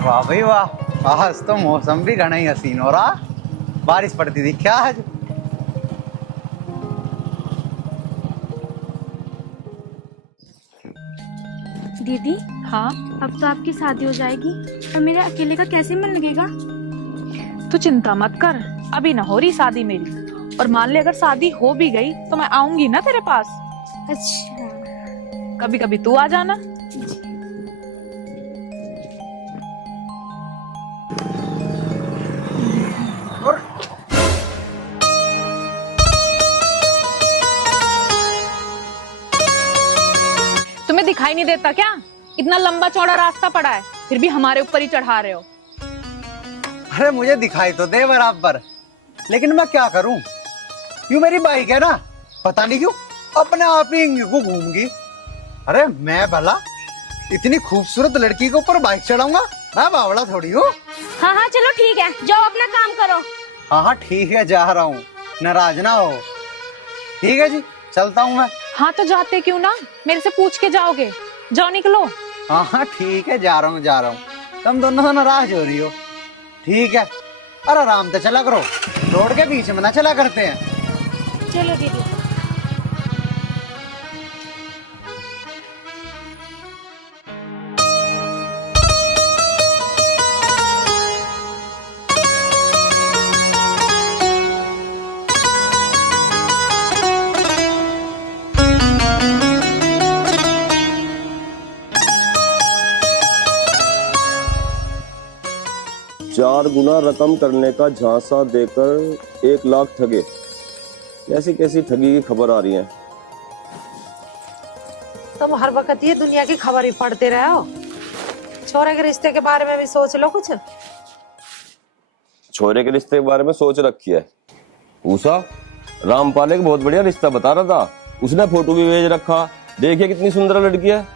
वाह भाई वाह, आज तो मौसम भी घना ही हसीन हो रहा। बारिश पड़ती थी क्या आज? दीदी, हाँ, अब तो आपकी शादी हो जाएगी और मेरे अकेले का कैसे मन लगेगा? तू चिंता मत कर, अभी ना हो रही शादी मेरी। और मान ले अगर शादी हो भी गई तो मैं आऊंगी ना तेरे पास। अच्छा। कभी कभी तू आ जाना। तुम्हें दिखाई नहीं देता क्या? इतना लंबा चौड़ा रास्ता पड़ा है, फिर भी हमारे ऊपर ही चढ़ा रहे हो। अरे मुझे दिखाई तो दे बराबर, लेकिन मैं क्या करूं? यूं मेरी बाइक है ना, पता नहीं क्यों अपने आप ही को घूमगी। अरे मैं भला इतनी खूबसूरत लड़की के ऊपर बाइक चढ़ाऊंगा? मैं बावड़ा थोड़ी हूँ। हाँ हाँ चलो ठीक है, जाओ अपना काम करो। हाँ हाँ ठीक है, जा रहा हूँ, नाराज ना हो। ठीक है जी, चलता हूँ मैं। हाँ तो जाते क्यों ना, मेरे से पूछ के जाओगे। जाओ निकलो। हाँ हाँ ठीक है, जा रहा हूँ जा रहा हूँ। तुम दोनों तो नाराज हो रही हो, ठीक है। अरे आराम से चला करो, रोड के बीच में ना चला करते हैं। चलो दीदी। चार गुना रकम करने का झांसा देकर 1 लाख ठगे। कैसी कैसी ठगी की खबर आ रही है। तुम हर वक्त ये दुनिया की खबर ही पढ़ते रहे हो। छोरे के रिश्ते के बारे में भी सोच लो कुछ। छोरे के रिश्ते के बारे में सोच रखी है। उषा रामपाल एक बहुत बढ़िया रिश्ता बता रहा था, उसने फोटो भी भेज रखा। देखिए कितनी सुंदर लड़की है।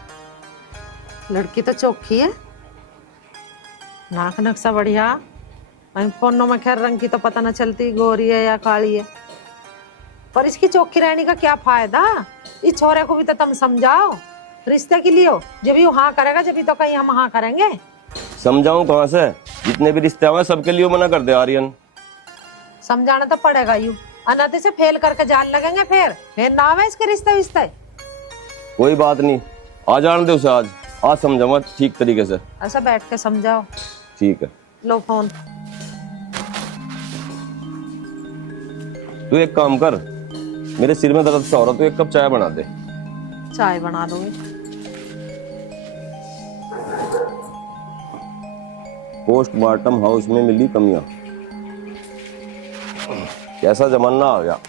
लड़की तो चौखी है, नाक नक्शा बढ़िया। फोनों में खैर रंग की तो पता न चलती गोरी है या काली है, पर इसकी चौखी रहने का क्या फायदा? इस छोरे को भी तो तुम समझाओ, रिश्ते के लिए हो। जब ये हाँ करेगा जब तो कहीं हम हाँ करेंगे। समझाऊं कहाँ से? जितने भी रिश्ते हुए सबके लिए मना कर दे आर्यन। समझाना तो पड़ेगा यू, अनाथे से फेल करके जान लगेंगे फिर ना आवे इसके रिश्ते विश्ते। कोई बात नहीं, आ जाने दे उसे। आज समझाऊंगा ठीक तरीके से। ऐसा बैठ के समझाओ। ठीक है, लो फोन। तू एक काम कर, मेरे सिर में दर्द सा हो रहा, तू एक कप चाय बना दे। चाय बना दूंगी। पोस्टमार्टम हाउस में मिली कमियां। कैसा जमाना आ गया।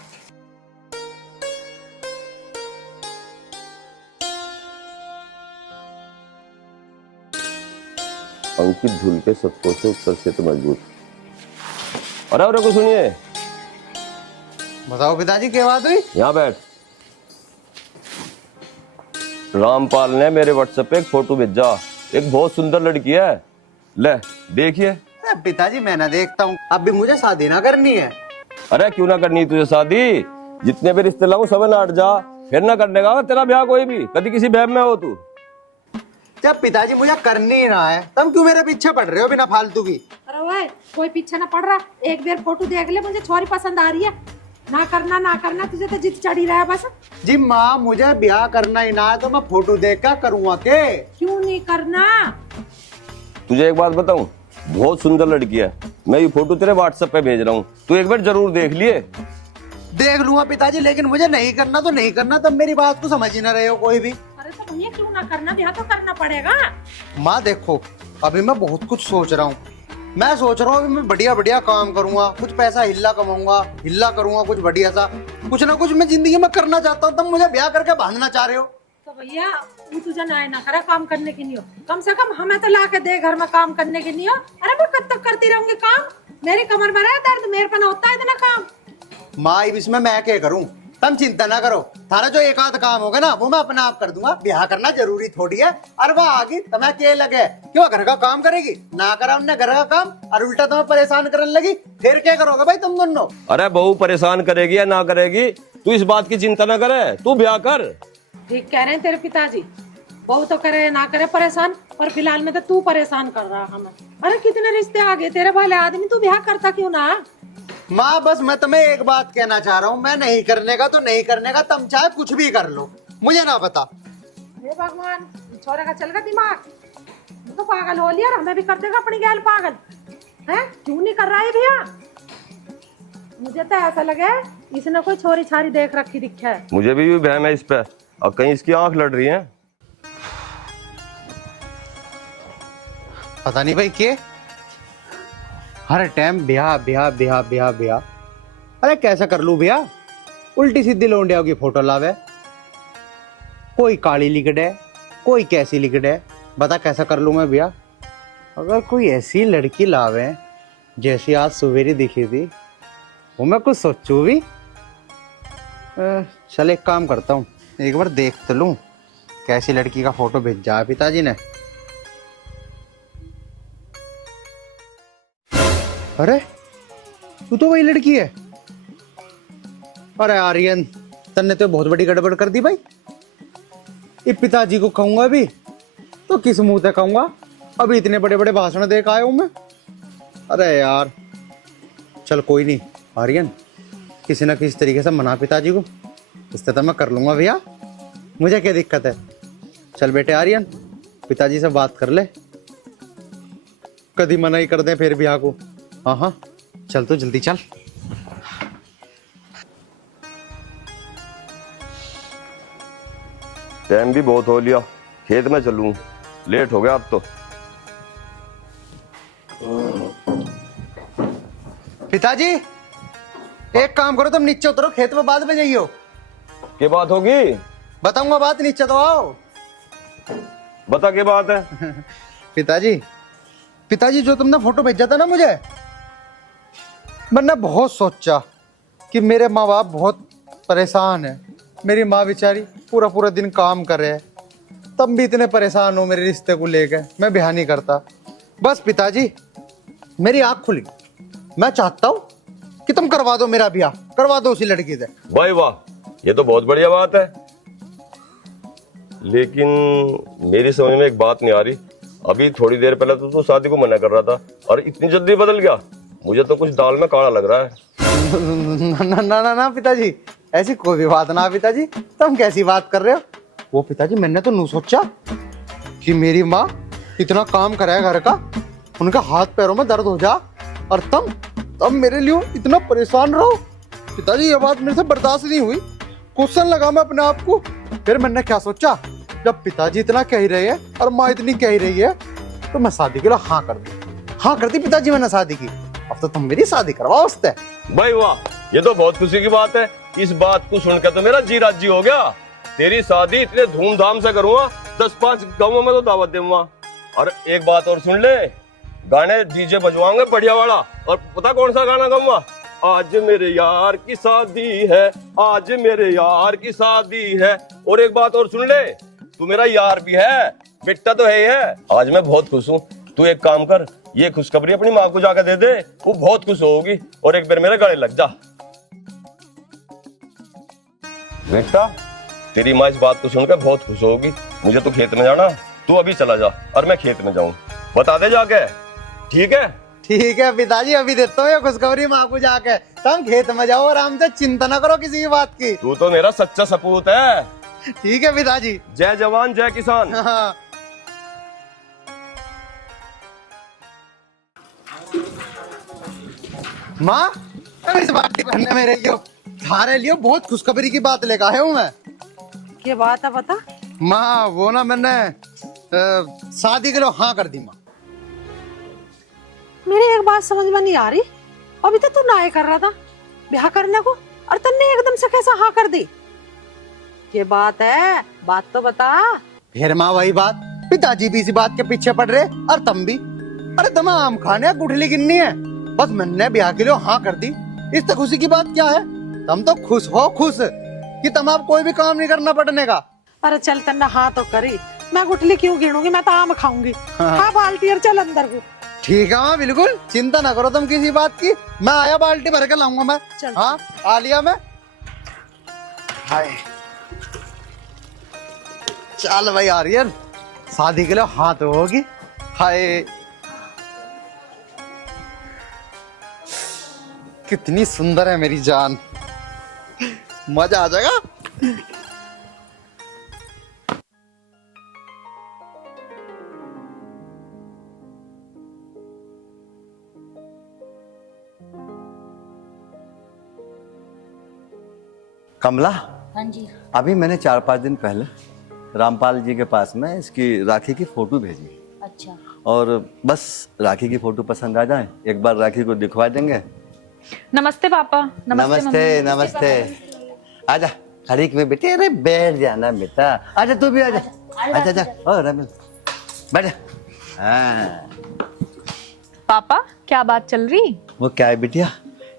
अंकित धुल के सत्यों से उत्तर से तो मजबूत। अरे अरे को सुनिए। बताओ पिताजी क्या बात हुई? यहाँ बैठ। रामपाल ने मेरे व्हाट्सएप पे एक फोटो भेजा, एक बहुत सुंदर लड़की है। ले देखिए। पिताजी मैं ना देखता हूँ, अब भी मुझे शादी ना करनी है। अरे क्यों ना करनी तुझे शादी? जितने भी रिश्ते लाऊं सब नाट जा, फिर ना करने का तेरा ब्याह कोई भी। कभी किसी बहम में हो तू? जब पिताजी मुझे करनी ही ना है, तुम क्यों मेरे पीछे पड़ रहे हो बिना फालतू की? अरे भाई कोई पीछे ना पड़ रहा, एक बार फोटो देख ले, मुझे छोरी पसंद आ रही है। ना करना तुझे तो जिद चढ़ी रहा है बस। जी माँ, मुझे ब्याह करना ही ना है तो मैं फोटो देख कर करूँगा के? क्यों नहीं करना? तुझे एक बात बताऊं, बहुत सुंदर लड़की है। मैं ये फोटो तेरे व्हाट्सएप पे भेज रहा हूँ, तू एक बार जरूर देख लिए। देख लूंगा पिताजी, लेकिन मुझे नहीं करना तो नहीं करना। तब मेरी बात को समझ ही ना रहे हो कोई भी। अरे तो भैया क्यों ना करना, ब्याह तो करना पड़ेगा। माँ देखो, अभी मैं बहुत कुछ सोच रहा हूँ। मैं सोच रहा हूँ अभी मैं बढ़िया बढ़िया काम करूंगा, कुछ पैसा हिल्ला कमाऊंगा, हिल्ला करूंगा कुछ बढ़िया सा। कुछ ना कुछ मैं जिंदगी में करना चाहता हूँ, तुम मुझे ब्याह करके भागना चाह रहे हो। तो भैया वो तुझे ना करा काम करने की नहीं हो, कम से कम हमें तो ला के दे घर में काम करने की नहीं हो। अरे मैं कब तक करती रहूंगी काम? मेरी कमर में है दर्द, मेरे पे ना होता है इतना काम। माँ इसमें मैं क्या करूँ, तुम चिंता ना करो। थारा जो एक आध काम होगा ना वो मैं अपना आप कर दूंगा। ब्याह करना जरूरी थोड़ी है। अरे वह आगे तुम्हें क्या लगे, क्यों घर का काम करेगी? ना करा उनने घर का काम और उल्टा तुम्हें परेशान करने लगी, फिर क्या करोगे भाई तुम दोनों? अरे बहू परेशान करेगी या ना करेगी, तू इस बात की चिंता ना करे, तू ब्याह कर। ठीक कह रहे हैं तेरे पिताजी, बहू तो करे ना करे परेशान, और फिलहाल में तो तू परेशान कर रहा हमें। अरे कितने रिश्ते आ गए तेरे वाले आदमी, तू ब्याह करता क्यों ना? माँ बस मैं तुम्हें एक बात कहना चाह रहा हूँ, मैं नहीं करने का तो नहीं करने का, तुम चाहे कुछ भी कर लो, मुझे ना पता। हे भगवान, छोरे का चल गया दिमाग, तो पागल हो लिया, और हमें भी कर देगा अपनी गैल पागल है। क्यों नहीं कर रहा है भैया? मुझे तो ऐसा लगे इसने कोई छोरी छारी देख रखी दिखा है। मुझे भी वहम है इस पे, और कहीं इसकी आंख लड़ रही है। पता नहीं भाई के हर टाइम ब्याह ब्याह ब्याह ब्याह ब्याह। अरे कैसा कर लूं ब्याह? उल्टी सीधी लोंडिया की फोटो लावे, कोई काली लिकड़ है, कोई कैसी लिकड़ है, बता कैसा कर लूं मैं ब्याह? अगर कोई ऐसी लड़की लावे जैसी आज सवेरे दिखी थी, वो मैं कुछ सोचूं भी। चल एक काम करता हूँ, एक बार देख तो लूं कैसी लड़की का फोटो भेजा है पिताजी ने। अरे तू तो वही लड़की है। अरे आर्यन, तन्ने तो बहुत बड़ी गड़बड़ कर दी भाई। ये पिताजी को कहूंगा अभी तो किस मुंह से कहूंगा? अभी इतने बड़े बड़े भाषण दे के आया हूं मैं। अरे यार चल कोई नहीं आर्यन, किसी ना किसी तरीके से मना पिताजी को, इससे तो मैं कर लूंगा भैया, मुझे क्या दिक्कत है। चल बेटे आर्यन, पिताजी से बात कर ले, कभी मना ही कर दे फिर ब्याह को। हाँ हाँ चल तो जल्दी चल। टाइम भी बहुत हो लिया, खेत में चलूं, लेट हो गया अब तो। पिताजी एक काम करो, तुम नीचे उतरो, खेत में बाद में जाइयो। क्या बात होगी? बताऊंगा बात, नीचे तो आओ। बता क्या बात है? पिताजी जो तुमने फोटो भेजा था ना मुझे, मैंने बहुत सोचा कि मेरे माँ बाप बहुत परेशान है, मेरी माँ बेचारी पूरा पूरा दिन काम कर रहे हैं, तुम भी इतने परेशान हो मेरे रिश्ते को लेकर, मैं ब्याह नहीं करता। बस पिताजी मेरी आँख खुली, मैं चाहता हूँ कि तुम करवा दो मेरा ब्याह, करवा दो उसी लड़की से। भाई वाह, ये तो बहुत बढ़िया बात है, लेकिन मेरी समझ में एक बात नहीं आ रही। अभी थोड़ी देर पहले तो तू शादी को मना कर रहा था और इतनी जल्दी बदल गया, मुझे तो कुछ दाल में काला लग रहा है। ना ना ना ना पिताजी, ऐसी कोई भी बात ना पिताजी, तुम कैसी बात कर रहे हो? वो पिताजी मैंने तो नहीं सोचा कि मेरी माँ इतना काम करे घर का, उनका हाथ पैरों में दर्द हो जा और तुम मेरे लिए इतना परेशान रहो। पिताजी ये बात मेरे से बर्दाश्त नहीं हुई, क्वेश्चन लगा मैं अपने आप को। फिर मैंने क्या सोचा, जब पिताजी इतना कह ही रहे हैं और माँ इतनी कह रही है, तो मैं शादी के लिए हाँ कर दी पिताजी, मैंने शादी की। अब तो तुम मेरी शादी करवाओ उससे। भाई वाह, ये तो बहुत खुशी की बात है। इस बात को सुनकर तो मेरा जी राजी हो गया। तेरी शादी इतने धूमधाम से करूंगा, 10-5 गांवों में तो दावत दूंगा। और एक बात और सुन ले, गाने डीजे बजवाऊंगे बढ़िया वाला, और पता कौन सा गाना गाऊंगा? आज मेरे यार की शादी है, आज मेरे यार की शादी है। और एक बात और सुन ले, तू मेरा यार भी है, बेटा तो है ही है। आज मैं बहुत खुश हूँ। तू एक काम कर, ये खुशखबरी अपनी माँ को जाकर दे दे, वो बहुत खुश होगी। और एक बार मेरे गले लग जा। बेटा, तेरी माँ इस बात को सुनकर बहुत खुश होगी। मुझे तो खेत में जाना, तू अभी चला जा और मैं खेत में जाऊं। बता दे जाके, ठीक है? ठीक है पिताजी, अभी देता हूँ ये खुशखबरी माँ को जाके। तुम खेत में जाओ आराम से, चिंता ना करो किसी की बात की। तू तो मेरा सच्चा सपूत है। ठीक है पिताजी। जय जवान जय किसान। हाँ। माँ इस बात भरने में रही हो, थारे लिए बहुत खुशखबरी की बात लेकर आया हूँ मैं। क्या बात है बता? माँ वो ना मैंने शादी के लिए हाँ कर दी। माँ मेरी एक बात समझ में नहीं आ रही, अभी तो तू ना कर रहा था ब्याह करने को, और तन्ने एकदम से कैसा हाँ कर दी? ये बात है, बात तो बता। फिर माँ वही बात, पिताजी भी इसी बात के पीछे पड़ रहे और तुम भी। अरे तुम आम खाने गुठली गिननी है, बस मैंने ब्याह के लिए हाँ कर दी, इससे खुशी की बात क्या है? तुम तो खुश हो, खुश कि तुम आप कोई भी काम नहीं करना पड़ने का। अरे चल तन्ने हाँ तो करी, मैं गुठली क्यों गिनूंगी, मैं तो आम खाऊंगी। हाँ बाल्टी और चल अंदर को। ठीक है माँ, बिल्कुल चिंता ना करो तुम किसी बात की, मैं आया बाल्टी भर के लाऊंगा मैं। चल। हाँ आ लिया मैं। हाय चल भाई आर्यन, शादी के लिए हाँ तो होगी। हाय कितनी सुंदर है मेरी जान, मजा आ जाएगा। कमला, हाँ जी। अभी मैंने 4-5 दिन पहले रामपाल जी के पास में इसकी राखी की फोटो भेजी, अच्छा। और बस राखी की फोटो पसंद आ जाए एक बार राखी को दिखवा देंगे। नमस्ते पापा। नमस्ते मम्मी। नमस्ते। आजा हरीक में बेटे, अरे बैठ जाना बेटा, आजा तू भी आजा। आजा आजा ओ रमन बैठ। हाँ पापा क्या बात चल रही? वो क्या है बिटिया,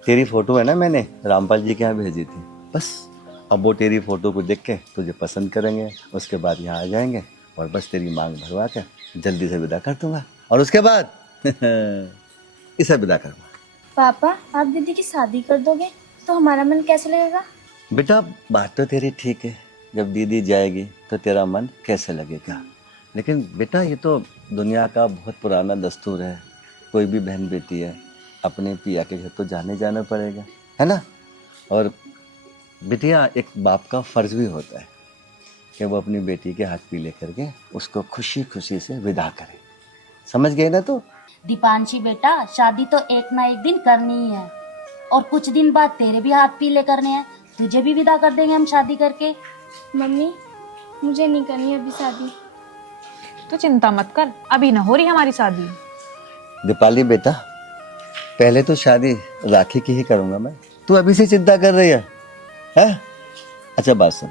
तेरी फोटो है ना मैंने रामपाल जी के यहाँ भेजी थी, बस अब वो तेरी फोटो को देख के तुझे पसंद करेंगे, उसके बाद यहाँ आ जाएंगे और बस तेरी मांग भरवा के जल्दी से विदा कर दूंगा, और उसके बाद इसे विदा करूंगा। पापा आप दीदी की शादी कर दोगे तो हमारा मन कैसे लगेगा? बेटा बात तो तेरी ठीक है, जब दीदी जाएगी तो तेरा मन कैसे लगेगा, लेकिन बेटा ये तो दुनिया का बहुत पुराना दस्तूर है, कोई भी बहन बेटी है अपने पिया के घर तो जाना पड़ेगा, है ना। और बेटिया एक बाप का फर्ज भी होता है कि वो अपनी बेटी के हाथ पीले करके उसको खुशी खुशी से विदा करे, समझ गए ना तू? दीपांशी बेटा, शादी तो एक ना एक दिन करनी ही है, और कुछ दिन बाद तेरे भी हाथ पीले करने हैं, तुझे भी विदा कर देंगे हम शादी करके। मम्मी मुझे नहीं करनी अभी शादी। तो चिंता मत कर, अभी ना हो रही हमारी शादी। दीपाली बेटा, पहले तो शादी राखी की ही करूंगा मैं, तू अभी से चिंता कर रही है? अच्छा बात सुन,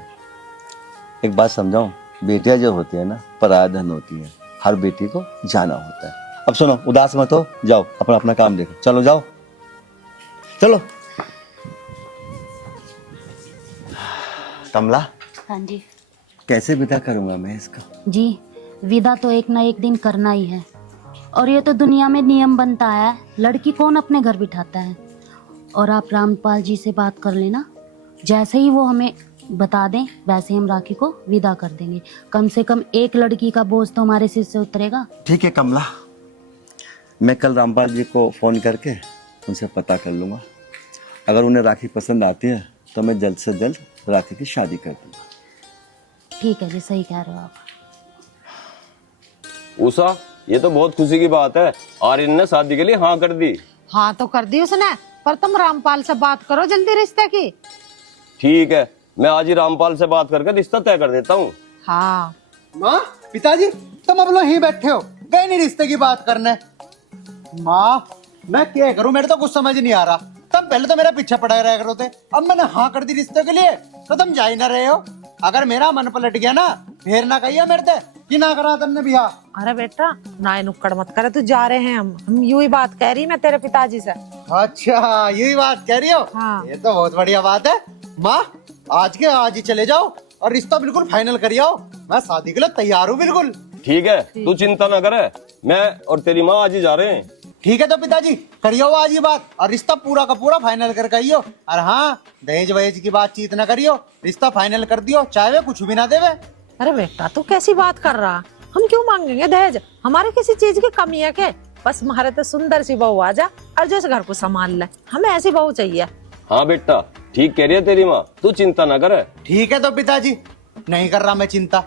एक बात समझाऊं, बेटियां जो होती है ना पराया धन होती है, हर बेटी को जाना होता है। अब सुनो, उदास मत हो, जाओ अपना अपना काम देखो, चलो जाओ चलो। कमला हाँ जी। कैसे विदा करूंगा मैं इसका? जी, विदा तो एक ना एक दिन करना ही है, और ये तो दुनिया में नियम बनता है, लड़की कौन अपने घर बिठाता है। और आप रामपाल जी से बात कर लेना, जैसे ही वो हमें बता दें वैसे हम राखी को विदा कर देंगे। कम से कम एक लड़की का बोझ तो हमारे सिर से उतरेगा। ठीक है कमला, मैं कल रामपाल जी को फोन करके उनसे पता कर लूंगा, अगर उन्हें राखी पसंद आती है तो मैं जल्द से जल्द राखी की शादी कर दूंगा। ठीक है जी, सही कह रहे हो आप। उषा, ये तो बहुत खुशी की बात है, आर्यन ने शादी के लिए हाँ कर दी। हाँ तो कर दी उसने, पर तुम रामपाल से बात करो जल्दी रिश्ते की। ठीक है, मैं आज ही रामपाल से बात करके रिश्ता तय कर देता हूँ। हाँ माँ पिताजी तुम अब लोग यहीं बैठे हो, गए नहीं रिश्ते की बात करने? माँ मैं क्या करूं, मेरे तो कुछ समझ नहीं आ रहा, तुम पहले तो मेरा पीछे पड़ा रहा करो थे, अब मैंने हाँ कर दी रिश्ते के लिए तो तुम जा ही ना रहे हो। अगर मेरा मन पलट गया ना फिर ना कहिए मेरे से कि ना करा तुमने ब्याह। अरे बेटा ना नुक्कड़ मत करे, तू जा रहे हैं हम यूं ही बात कह रही मैं तेरे पिताजी से। अच्छा यही बात कह रही हो? हाँ। ये तो बहुत बढ़िया बात है माँ, आज के आज ही चले जाओ और रिश्ता बिल्कुल फाइनल कर आओ, मैं शादी के लिए तैयार हूँ बिल्कुल। ठीक है, तू चिंता ना करे, मैं और तेरी माँ आज ही जा रहे हैं। ठीक है तो पिताजी करियो आज ही बात और रिश्ता पूरा का पूरा फाइनल कर कहियो, और हाँ दहेज वहेज की बातचीत ना करियो, रिश्ता फाइनल कर दियो चाहे वे कुछ भी ना देवे। अरे बेटा तू कैसी बात कर रहा, हम क्यों मांगेंगे दहेज, हमारे किसी चीज की कमी है क्या? बस हमारे तो सुंदर सी बहू आ जा और जो इस घर को संभाल ले, हमें ऐसी बहू चाहिए। हाँ बेटा ठीक कह रही है तेरी माँ, तू चिंता ना करे। ठीक है तो पिताजी नहीं कर रहा मैं चिंता,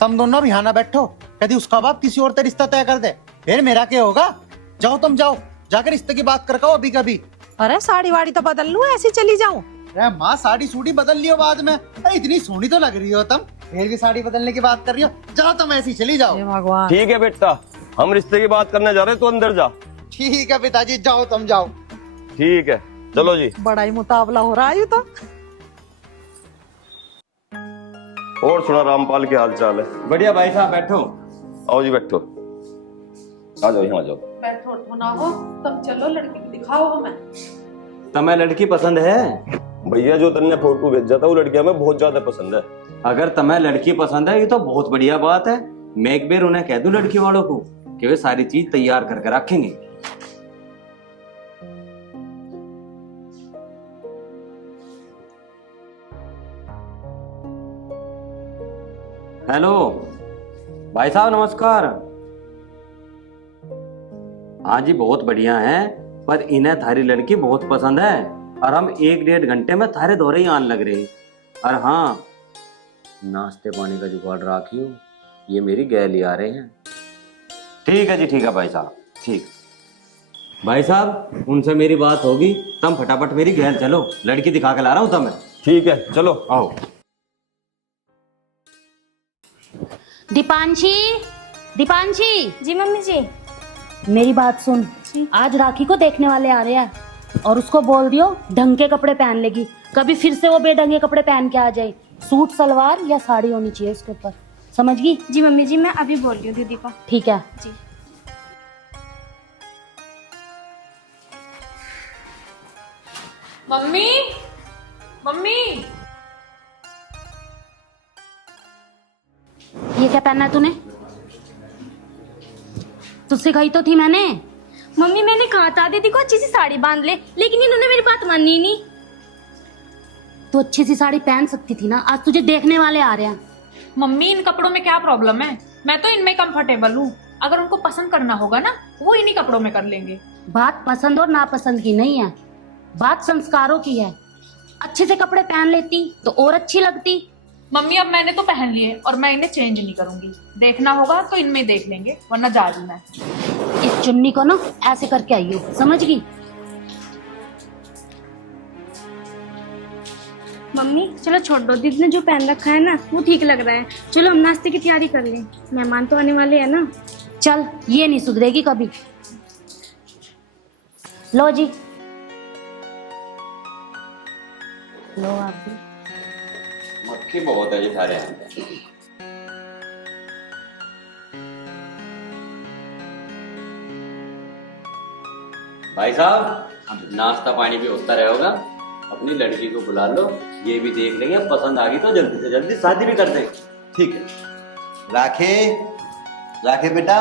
तुम दोनों भी यहाँ ना बैठो, यदि उसका बाप किसी और से रिश्ता तय कर दे फिर मेरा क्या होगा? जाओ तुम जाओ, जाकर रिश्ते की बात कर अभी कभी। अरे साड़ी वाड़ी तो बदल लूं, ऐसी चली जाऊं? अरे माँ साड़ी सूड़ी बदल लियो बाद में, अरे इतनी सोनी तो लग रही हो तुम, फिर भी साड़ी बदलने की बात कर रही हो, जाओ तुम ऐसी चली जाओ। हे भगवान। ठीक है बेटा, हम रिश्ते की बात करने जा रहे हैं, तू अंदर जा। ठीक है पिताजी जाओ तुम जाओ। ठीक है चलो जी। बड़ा ही मुकाबला हो रहा है ये तो। और सुना रामपाल के हाल चाल है? बढ़िया भाई साहब, बैठो। आओ जी बैठो, आ जाओ यहाँ आ जाओ। बैठो ना हो, तब चलो लड़की को दिखाओ हमें। तुम्हें लड़की पसंद है? भैया जो तुमने फोटो भेजा था वो लड़की हमें बहुत ज्यादा पसंद है। अगर तुम्हें लड़की पसंद है ये तो बहुत बढ़िया बात है, मैं एक बार उन्हें कह दूं लड़की वालों को कि वे सारी चीज तैयार करके रखेंगे। है हेलो भाई साहब, नमस्कार। हाँ जी, बहुत बढ़िया है, पर इन्हें थारी लड़की बहुत पसंद है और हम 1-1.5 घंटे में थारे दौरे ही आने लग रहे। और हाँ, नाश्ते पानी का जुगाड़ रखियो, ये मेरी गैल आ रहे हैं। ठीक है जी, ठीक है भाई साहब, ठीक। भाई साहब, उनसे मेरी बात होगी, तुम फटाफट मेरी गैल चलो, लड़की दिखा के ला रहा हूँ तुम्हें। ठीक है, चलो आओ। दीपांशी, दीपांशी, जी मम्मी जी। मेरी बात सुन। आज राखी को देखने वाले आ रहे हैं और उसको बोल दियो ढंग के कपड़े पहन लेगी, कभी फिर से वो बेढंगे कपड़े पहन के आ जाए। सूट सलवार या साड़ी होनी चाहिए उसके ऊपर, समझ गई? जी मम्मी जी, मैं अभी बोल रही हूँ दीदी को। ठीक है जी। मम्मी, मम्मी, ये क्या पहनना है तूने? तुझसे कही तो थी मैंने। मम्मी मैंने कहा था दीदी को अच्छी सी साड़ी बांध ले, लेकिन इन्होंने मेरी बात मानी ही नहीं। तू अच्छी सी साड़ी पहन सकती थी ना, आज तुझे देखने वाले आ रहे हैं। मम्मी इन कपड़ों में क्या प्रॉब्लम है? मैं तो इनमें कंफर्टेबल हूँ। अगर उनको पसंद करना होगा ना, वो इन्हीं कपड़ों में कर लेंगे। बात पसंद और नापसंद की नहीं है, बात संस्कारों की है। अच्छे से कपड़े पहन लेती तो और अच्छी लगती। मम्मी अब मैंने तो पहन लिए और मैं इन्हें चेंज नहीं करूंगी। देखना होगा तो इनमें देख लेंगे, वरना जा रही मैं। इस चुन्नी को ना ऐसे करके आई हो, समझ गई? मम्मी चलो छोड़ दो, दीदी ने जो पहन रखा है ना वो ठीक लग रहा है। चलो हम नाश्ते की तैयारी कर लें, मेहमान तो आने वाले हैं ना। चल, ये नहीं सुधरेगी कभी। लो जी, लो आप भी। मक्खी बहुत है जी थारे यहाँ। भाई साहब, नाश्ता पानी भी होता रहेगा, अपनी लड़की को बुला लो, ये भी देख लेंगे, पसंद आ गई तो जल्दी से जल्दी शादी भी कर देंगे। ठीक है। राखे, राखे बेटा,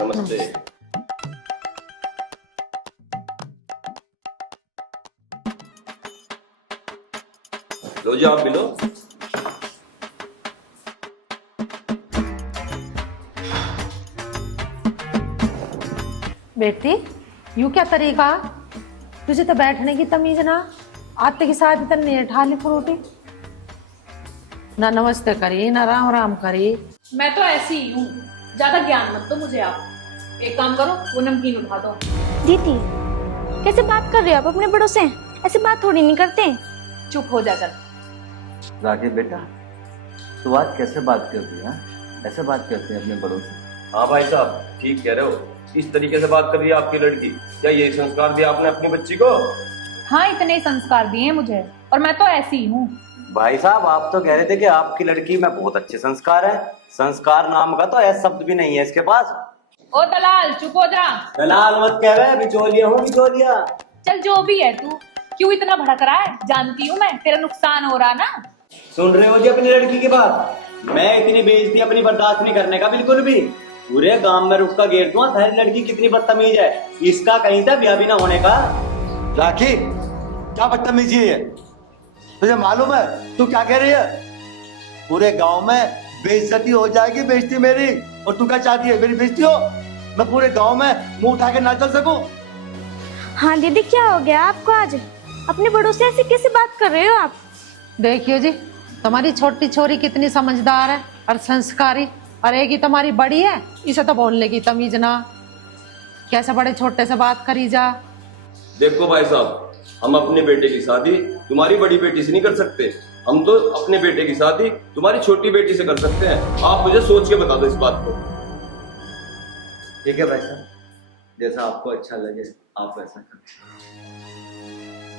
नमस्ते। लो जी, आप भी लो। बेटी, यूं क्या तरीका? तुझे तो बैठने की तमीज ना, आते की शादी तो नहीं ठाली फ्रूटी ना, नमस्ते करी ना राम राम करी। मैं तो ऐसी ही हूँ, ज्यादा ज्ञान मत दो मुझे आप। एक काम करो, वो नमकीन उठा दो। दीदी कैसे बात कर रहे हो आप अपने बड़ों से? ऐसे बात थोड़ी नहीं करते। चुप हो जा चल। राकेश बेटा, तू आज कैसे बात करती है? ऐसे बात करते हैं अपने बड़ों से? हाँ भाई साहब, ठीक कह रहे हो। इस तरीके से बात कर रही है आपकी लड़की। क्या यही संस्कार दिया आपने अपनी बच्ची को? हाँ, इतने ही संस्कार दिए मुझे, और मैं तो ऐसी ही हूँ। भाई साहब, आप तो कह रहे थे कि आपकी लड़की में बहुत अच्छे संस्कार है। संस्कार नाम का तो ऐसा शब्द भी नहीं है इसके पास। ओ दलाल, चुप हो जा। दलाल मत कह रहे, बिचौलिया हूँ बिचौलिया। चल जो भी है, तू क्यों इतना भड़क रहा है? जानती हूँ मैं, तेरा नुकसान हो रहा ना। सुन रहे हो जी अपनी लड़की की बात? मैं इतनी बेइज्जती अपनी बर्दाश्त नहीं करने का बिल्कुल भी। पूरे गांव में रुक का गेट दूं, थारी लड़की कितनी बदतमीज है, इसका कहीं था ब्याह भी ना होने का। राखी, क्या बदतमीजी है? तुझे मालूम है तू क्या कह रही है? पूरे गांव में बेइज्जती हो जाएगी, बेइज्जती मेरी। और तू क्या चाहती है, मेरी बेइज्जती हो? मैं पूरे गांव में मुंह उठा के ना चल सकूं? हाँ दीदी, क्या हो गया आपको आज? अपने बड़ों से ऐसे कैसे बात कर रहे हो आप? देखियो जी, तुम्हारी छोटी छोरी कितनी समझदार है और संस्कारी, और एक ही तुम्हारी बड़ी है, इसे तो बोलने की तमीज ना। कैसे बड़े छोटे से बात करी जा। देखो भाई साहब, हम अपने बेटे की शादी तुम्हारी बड़ी बेटी से नहीं कर सकते। हम तो अपने बेटे की शादी तुम्हारी छोटी बेटी से कर सकते हैं। आप मुझे सोच के बता दो इस बात को। ठीक है भाई साहब, जैसा आपको अच्छा लगे आप वैसा करें।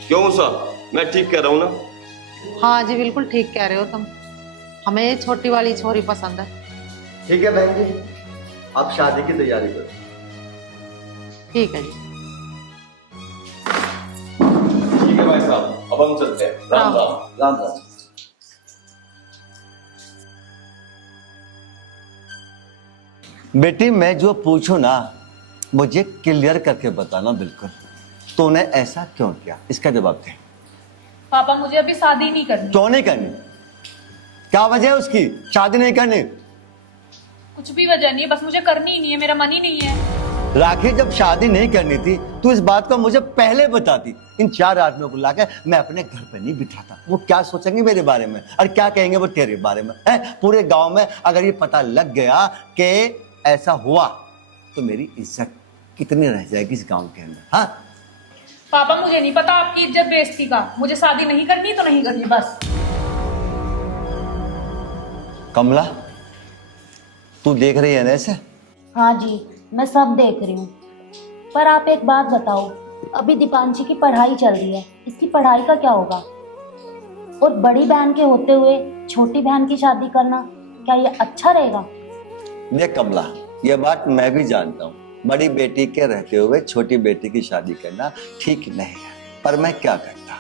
क्यों साहब, मैं ठीक कह रहा हूँ ना? हाँ जी, बिल्कुल ठीक कह रहे हो तुम। हमें ये छोटी वाली छोरी पसंद है। ठीक है बहन जी, आप शादी की तैयारी करो। ठीक है जी। ठीक है भाई साहब, अब हम चलते हैं। राम राम। राम राम। बेटी, मैं जो पूछूं ना मुझे क्लियर करके बताना बिल्कुल। तूने ऐसा क्यों किया, इसका जवाब दे। पापा मुझे अभी शादी नहीं करनी। क्यों नहीं करनी? क्या वजह है उसकी शादी नहीं करनी? कुछ भी वजह नहीं है, बस मुझे करनी ही नहीं है, मेरा मन ही नहीं है। राखी, जब शादी नहीं करनी थी तो इस बात को मुझे पहले बताती। इन 4 आदमियों को लाकर मैं अपने घर पर नहीं बिठाता। वो क्या सोचेंगे मेरे बारे में और क्या कहेंगे वो तेरे बारे में, है? पूरे गांव में अगर ये पता लग गया कि ऐसा हुआ तो मेरी इज्जत कितनी रह जाएगी इस गांव के अंदर। हाँ पापा मुझे नहीं पता आपकी इज्जत बेइज्जती का, मुझे शादी नहीं करनी तो नहीं करनी बस। कमला, तू देख रही है ना ऐसे? हाँ जी, मैं सब देख रही हूँ। पर आप एक बात बताओ, अभी दीपांशी की पढ़ाई चल रही है, इसकी पढ़ाई का क्या होगा? और बड़ी बहन के होते हुए छोटी बहन की शादी करना, क्या ये अच्छा रहेगा? देख कमला, ये बात मैं भी जानता हूँ, बड़ी बेटी के रहते हुए छोटी बेटी की शादी करना ठीक नहीं है। पर मैं क्या करता?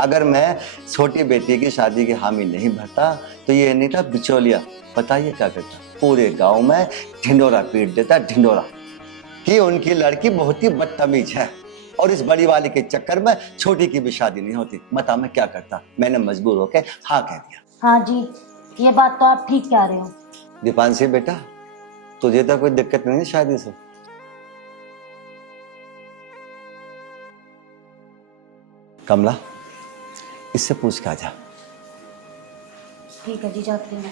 अगर मैं छोटी बेटी की शादी की हामी नहीं भरता तो ये नहीं था बिचौलिया, बताइए क्या करता? पूरे गांव में ढिंडोरा पीट देता, ढिंडोरा, कि उनकी लड़की बहुत ही बदतमीज है और इस बड़ी वाली के चक्कर में छोटी की भी शादी नहीं होती। बता मैं क्या करता? मैंने मजबूर होकर हाँ कह दिया। हाँ जी, ये बात तो आप ठीक कह रहे हो। दीपांशी बेटा, तुझे तो कोई दिक्कत नहीं है शादी से? कमला, इससे पूछ के आ जा। ठीक है जी, जाती हूँ।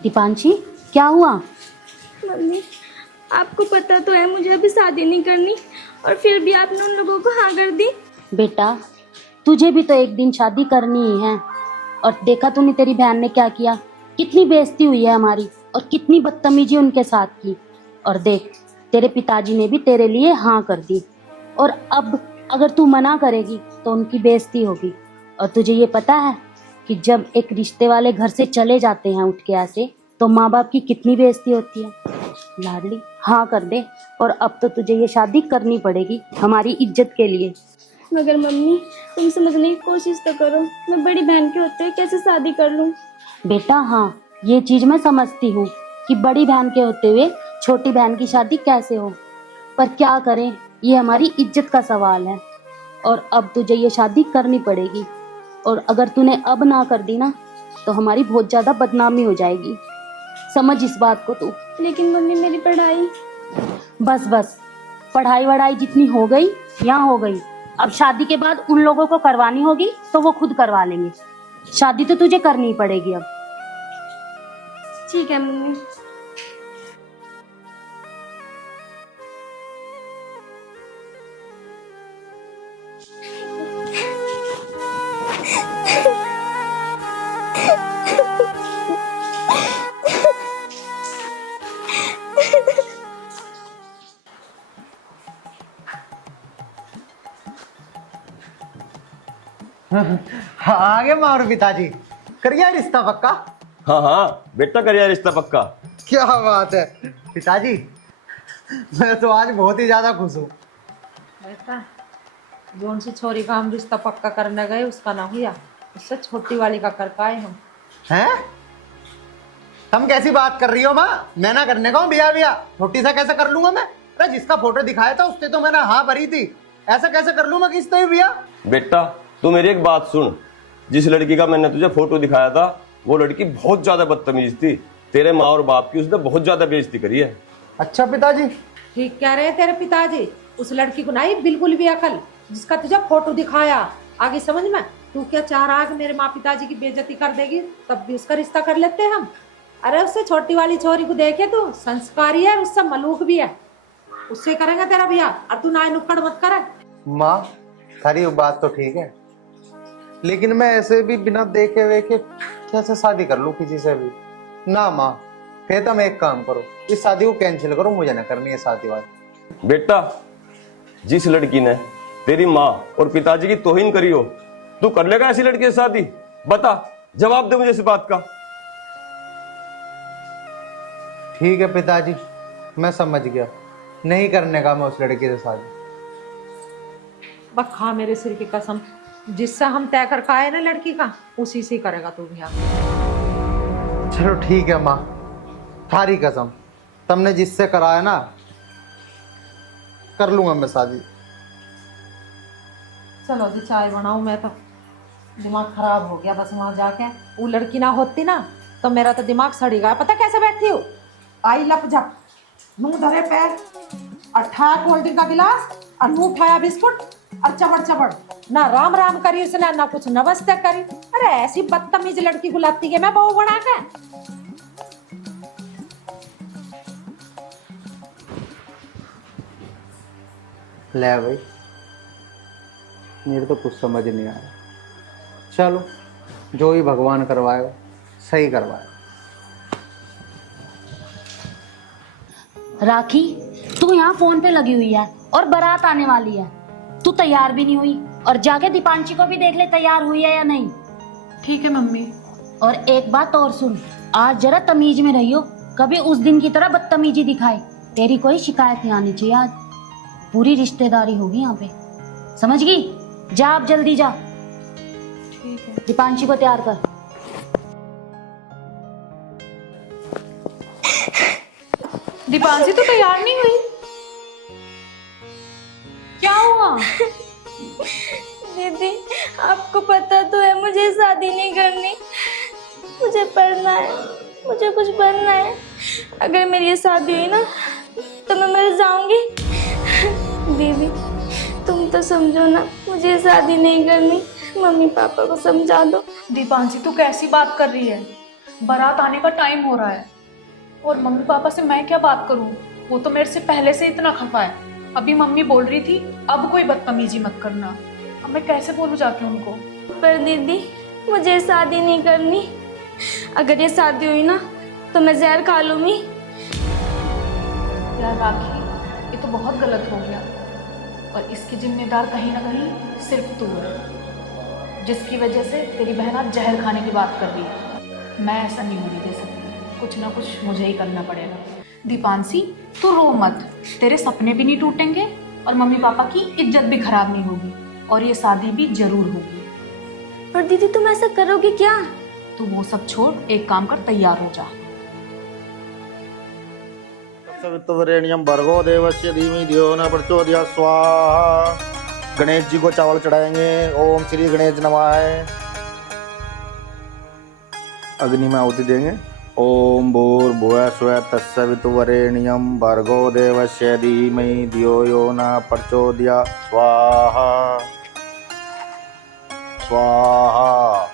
दीपांशी, क्या हुआ? मम्मी, आपको पता तो है मुझे अभी शादी नहीं करनी, और फिर भी आपने उन लोगों को हाँ कर दी। बेटा, तुझे भी तो एक दिन शादी करनी ही है। और देखा तूने तेरी बहन ने क्या किया, कितनी बेइज्जती हुई है हमारी और कितनी बदतमीजी उनके साथ की। और देख, तेरे पिताजी ने भी तेरे लिए हाँ कर दी, और अब अगर तू मना करेगी तो उनकी बेइज्जती होगी। और तुझे ये पता है कि जब एक रिश्ते वाले घर से चले जाते हैं उठ के ऐसे, तो माँ बाप की कितनी बेइज्जती होती है। लाडली, हाँ कर दे, और अब तो तुझे ये शादी करनी पड़ेगी हमारी इज्जत के लिए। मगर मम्मी, तुम समझने की कोशिश तो करो, मैं बड़ी बहन के होते हुए कैसे शादी कर लूं? बेटा हाँ, ये चीज मैं समझती हूँ कि बड़ी बहन के होते हुए छोटी बहन की शादी कैसे हो, पर क्या करें, ये हमारी इज्जत का सवाल है और अब तुझे ये शादी करनी पड़ेगी। और अगर तूने अब ना कर दी ना तो हमारी बहुत ज्यादा बदनामी हो जाएगी, समझ इस बात को तू। लेकिन मम्मी, मेरी पढ़ाई। बस बस, पढ़ाई वढ़ाई जितनी हो गई यहाँ हो गई। अब शादी के बाद उन लोगों को करवानी होगी तो वो खुद करवा लेंगे, शादी तो तुझे करनी ही पड़ेगी अब। ठीक है मम्मी। हाँ, आगे माँ और पिताजी, करिए रिश्ता पक्का। हाँ हाँ बेटा, करिए रिश्ता पक्का। क्या बात है पिताजी, मैं तो आज बहुत ही ज्यादा खुश हूँ। बेटा, जोन सी छोरी का हम रिश्ता पक्का करने गए उसका ना हुआ, उससे छोटी वाली का कर पाए हम। हैं? तुम कैसी बात कर रही हो माँ? मैं ना करने का हूँ बिया, छोटी सा कैसे कर लूंगा मैं? अरे जिसका फोटो दिखाया था उससे तो मैंने हाँ भरी थी, ऐसा कैसे कर लूँ मैं किससे भी बिया? बेटा तू मेरी एक बात सुन, जिस लड़की का मैंने तुझे फोटो दिखाया था वो लड़की बहुत ज्यादा बदतमीज थी। तेरे माँ और बाप की उसने बहुत ज्यादा बेइज्जती करी है। अच्छा पिताजी। ठीक कह रहे हैं तेरे पिताजी, उस लड़की को नहीं बिल्कुल भी अकल, जिसका तुझे फोटो दिखाया। आगे समझ में, तू क्या चाह रहा है कि मेरे माँ पिताजी की बेइज्जती कर देगी तब भी उसका रिश्ता कर लेते हम? अरे उससे छोटी वाली छोरी को देखे तू, संस्कारी है, उससे मलूक भी है, उससे करेंगे तेरा ब्याह। और तू ना नुक्कड़ मत कर। माँ, सारी बात तो ठीक है, लेकिन मैं ऐसे भी बिना देखे वेखे कैसे शादी कर लूं किसी से भी? ना माँ, फिर तुम एक काम करो, इस शादी को कैंसिल करो, मुझे ना करनी है शादी वाली। बेटा जिस लड़की ने तेरी माँ और पिताजी की तौहीन करी हो, तू कर लेगा ऐसी लड़की से शादी? बता, जवाब दे मुझे इस बात का। ठीक है पिताजी, मैं समझ गया, नहीं करने का मैं उस लड़की से शादी। बस खा मेरे सिर की कसम, जिससे हम तय कर खाए ना लड़की का, उसी से करेगा तू भी। चलो ठीक है माँ, थारी कसम, तुमने जिससे कराया ना कर लूंगा मैं शादी। चलो जी चाय बनाऊं, मैं तो दिमाग खराब हो गया बस वहां जाके। वो लड़की ना होती ना तो मेरा तो दिमाग सड़ी गया। पता कैसे बैठी हूँ, आई लप झप, मुंह धरे पैर, अठाया कोल्ड ड्रिंक का गिलास और मुंह उठाया बिस्कुट और चबड़ चबड़, ना राम राम करी उसने ना कुछ नमस्ते करी। अरे ऐसी बदतमीज लड़की को लाती है मैं बहू बना के। ले भाई, मेरे तो कुछ समझ नहीं आया। चलो जो ही भगवान करवाएगा सही करवाएगा। राखी, तू यहाँ फोन पे लगी हुई है और बारात आने वाली है, तू तैयार भी नहीं हुई। और जाके दीपांशी को भी देख ले तैयार हुई है या नहीं। ठीक है मम्मी। और एक बात और सुन, आज जरा तमीज में रहियो, कभी उस दिन की तरह बदतमीजी दिखाए। तेरी कोई शिकायत नहीं आनी चाहिए। आज पूरी रिश्तेदारी होगी यहाँ पे, समझ गई? जा आप जल्दी जा। ठीक है। दीपांशी को तैयार कर। दीपांशी तो तैयार नहीं हुई, क्या हुआ? दीदी आपको पता तो है मुझे शादी नहीं करनी, मुझे पढ़ना है, मुझे कुछ बनना है। अगर मेरी ये शादी हुई ना तो मैं मर जाऊंगी। दीदी तुम तो समझो ना, मुझे शादी नहीं करनी, मम्मी पापा को समझा दो। दीपांशी तू कैसी बात कर रही है? बारात आने का टाइम हो रहा है और मम्मी पापा से मैं क्या बात करूं? वो तो मेरे से पहले से इतना खफा है। अभी मम्मी बोल रही थी अब कोई बदतमीजी मत करना, अब मैं कैसे बोलूं जाके उनको? पर दीदी मुझे शादी नहीं करनी, अगर ये शादी हुई ना तो मैं जहर खा लूंगी। यार राखी, ये तो बहुत गलत हो गया और इसकी जिम्मेदार कहीं ना कहीं सिर्फ तू है, जिसकी वजह से तेरी बहन आज जहर खाने की बात कर रही है। मैं ऐसा नहीं होने दे सकती, कुछ ना कुछ मुझे ही करना पड़ेगा। दीपांशी तू रो मत, तेरे सपने भी नहीं टूटेंगे और मम्मी पापा की इज्जत भी खराब नहीं होगी और ये शादी भी जरूर होगी। और दीदी तुम ऐसा करोगे क्या? तू वो सब छोड़, एक काम कर, तैयार हो जा। सवितुर्वरेण्यं भर्गो देवस्य धीमहि धियो न प्रचोदयात् स्वाहा। गणेश जी को चावल चढ़ाएंगे। ओम श्री गणेश नमः। अग्नि में आहुति देंगे। ओम भूर्भुवः स्वः तत्सवितुर्वरेण्यं भर्गो देवस्य धीमहि धियो यो न प्रचोदयात् स्वाहा स्वाहा।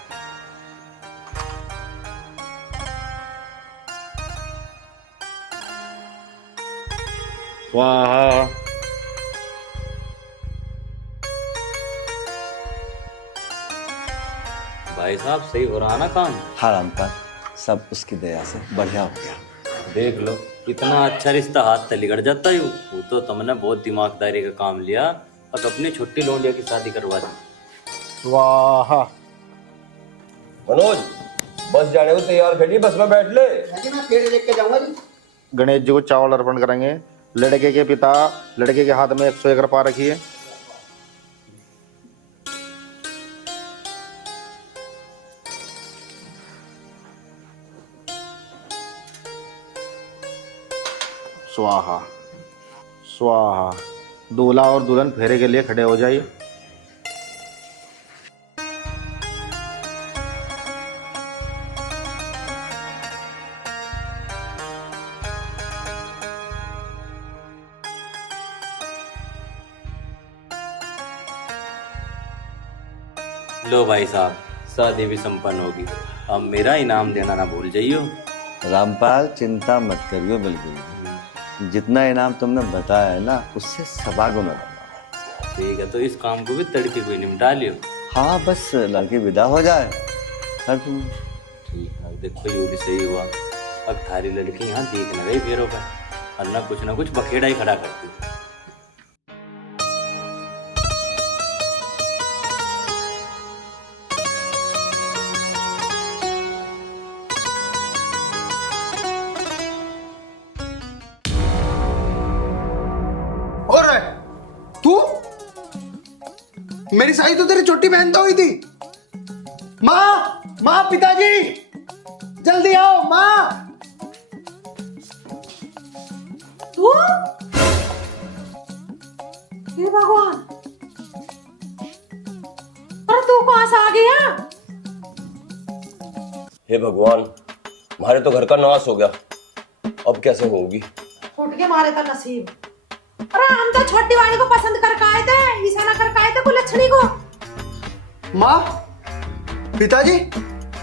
स्वाहा। भाई साहब सही हो रहा ना काम? हाँ रामपाल, सब उसकी दया से बढ़िया हो गया। देख लो इतना अच्छा रिश्ता हाथ तली कट जाता ही। वो तो तुमने बहुत दिमागदारी का काम लिया और अपनी छुट्टी लौंडिया की शादी करवा दी। स्वाहा। मनोज बस जाने को तैयार खड़ी, बस में बैठ ले। गणेश जी को चावल अर्पण करेंगे। लड़के के पिता लड़के के हाथ में 101 रुपया रखिए। स्वाहा स्वाहा। दूल्हा और दुल्हन फेरे के लिए खड़े हो जाइए। लो भाई साहब, शादी भी संपन्न होगी। अब मेरा इनाम देना ना भूल जाइयो। रामपाल चिंता मत करियो, बिल्कुल जितना इनाम तुमने बताया है ना उससे सवा गुना। ठीक है, तो इस काम को भी तड़के को ही निपटा लियो। हाँ बस लड़की विदा हो जाए कर तुम। ठीक है, देखो ये भी सही हुआ। अब थारी लड़की यहाँ देख न रही फेरों का, और ना कुछ बखेड़ा ही खड़ा करती। और तू मेरी शादी तो तेरी छोटी बहन तो हुई थी। माँ, माँ, पिताजी, जल्दी आओ माँ। तू? हे भगवान, अरे तू कहां से आ गया? हे भगवान, हमारे तो घर का नाश हो गया, अब कैसे होगी? फूट के मारे था नसीब। अरे हम तो छोटी वाली को पसंद करके आए थे, ईसा ना करके आए थे कुलच्छनी को। माँ, पिताजी,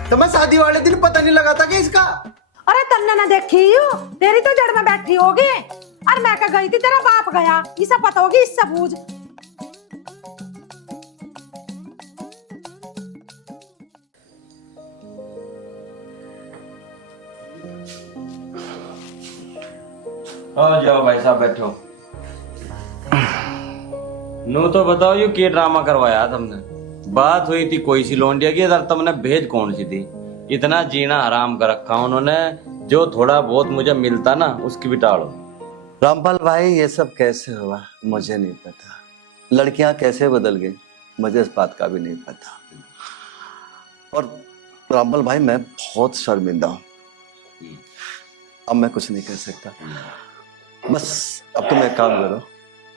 तुम्हें शादी वाले दिन पता नहीं लगा था कि इसका। अरे तन्ने ना देखी हूँ, तेरी तो जड़ में बैठी होगी। अरे मैं क्या गई थी, तेरा बाप गया, इसे पता होगी, इससे पूछ। आ जाओ भाई साहब, बैठो। नू तो बताओ, यू क्या ड्रामा करवाया तुमने? बात हुई थी कोई सी लोंडिया की, इधर तुमने भेज कौन सी थी? इतना जीना हराम कर रखा उन्होंने, जो थोड़ा बहुत मुझे मिलता ना उसकी भी टाड़ो। रामपाल भाई, ये सब कैसे हुआ मुझे नहीं पता। लड़कियां कैसे बदल गई मुझे इस बात का भी नहीं पता। और रामपाल भाई, मैं बहुत शर्मिंदा हूं। अब मैं कुछ नहीं कर सकता। बस अब तुम एक काम करो,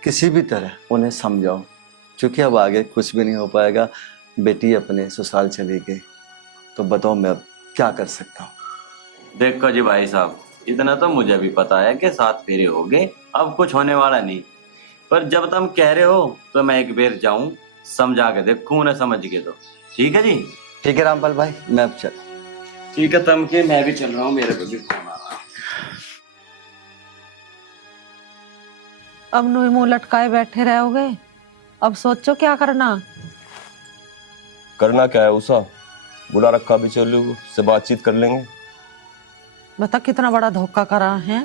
किसी भी तरह उन्हें समझाओ, क्योंकि अब आगे कुछ भी नहीं हो पाएगा। बेटी अपने ससुराल चली गई, तो बताओ मैं अब क्या कर सकता हूँ। देखो जी भाई साहब, इतना तो मुझे भी पता है कि 7 फेरे हो गए, अब कुछ होने वाला नहीं। पर जब तुम कह रहे हो तो मैं एक बार जाऊं, समझा के देखूं, उन्हें समझ के। तो ठीक है जी? ठीक है रामपाल भाई, मैं अब चल। ठीक है तुम के, मैं भी चल रहा हूँ, मेरे को भी फोन आ रहा है। अब नुई मुंह लटकाए बैठे रहोगे, अब सोचो क्या करना। करना क्या है उषा, बुला रखा भी चलो, से बातचीत कर लेंगे। बता कितना बड़ा धोखा करा है।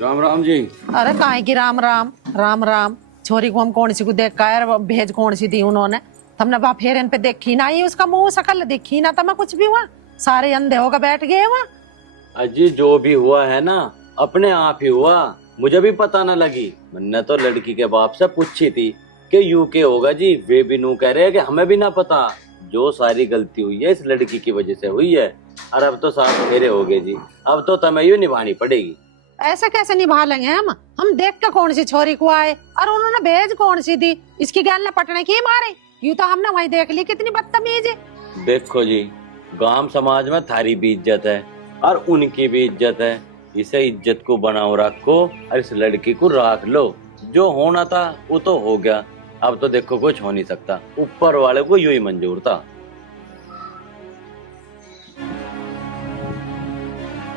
राम राम जी। अरे काहे की राम राम, राम राम। छोरी को हम कौन सी को देख का भेज कौन सी दी उन्होंने? हमने बाप फेर इन पे देखी ना, ही उसका मुंह शकल देखी ना, तो मैं कुछ भी हुआ, सारे अंधे होकर बैठ गए वहाँ। अजी जो भी हुआ है ना, अपने आप ही हुआ, मुझे भी पता न लगी। मैंने तो लड़की के बाप से पूछी थी कि यू के होगा जी, वे भी नू कह रहे हैं कि हमें भी ना पता। जो सारी गलती हुई है इस लड़की की वजह से हुई है। और अब तो 7 फेरे हो गए जी, अब तो तुम्हें यू निभानी पड़ेगी। ऐसे कैसे निभा लेंगे हम देख के कौन सी छोरी को आए और उन्होंने भेज कौन सी दी, इसकी गैल ने पटने की मारे। यूं तो हमने वही देख ली, कितनी बदतमीज है। देखो जी, गांव समाज में थारी भी इज्जत है और उनकी भी इज्जत है। इसे इज्जत को बनाओ रखो और इस लड़की को रख लो। जो होना था वो तो हो गया, अब तो देखो कुछ हो नहीं सकता, ऊपर वाले को यूं ही मंजूर था।